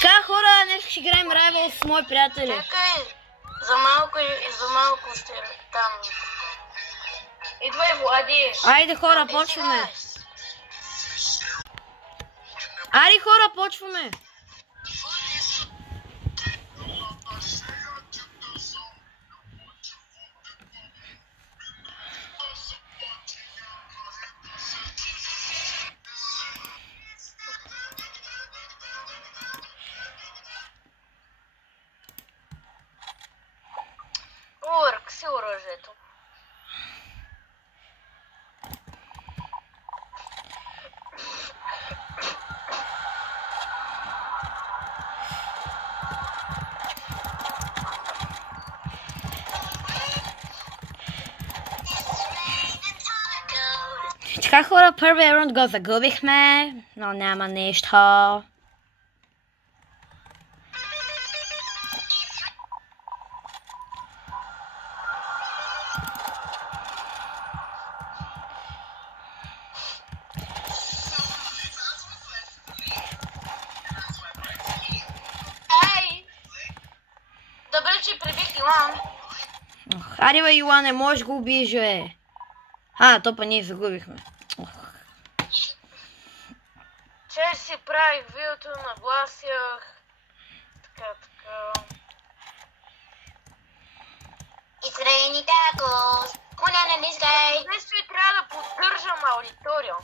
Така, хора, днес ще играем Rivals с мои приятели. Чакай, за малко ще там. Идвай, Влади. Айде, хора, почваме. Айде, хора, почваме. Урк си оръжието. Така, хора, първия рунд го загубихме, но няма нищо. Добре, че прибих Илан. Ари бе, Йоане, можеш го убиеш, бе. То па ние загубихме. Че си правих видеото, нагласях. Така. It's raining tacos. Una in the sky. Днес ви трябва да поддържам аудитория.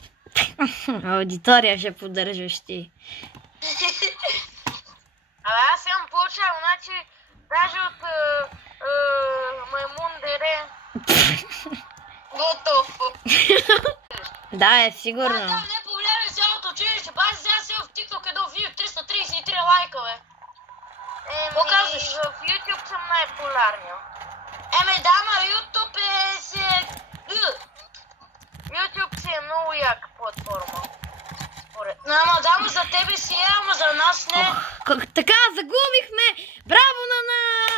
Аудитория ще поддържаш ти. Аз имам получал, значи, даже от Маймун Дере. Готово. Да, сигурно. Не погледаме цялото училище, бази сега си в TikTok едно видео 333 лайка, бе. Показваш? В YouTube съм най-популярния. Да, ма YouTube YouTube си е много яка платформа. Да, ма за тебе си е, ама за нас не. Така, загубихме! Браво на нас!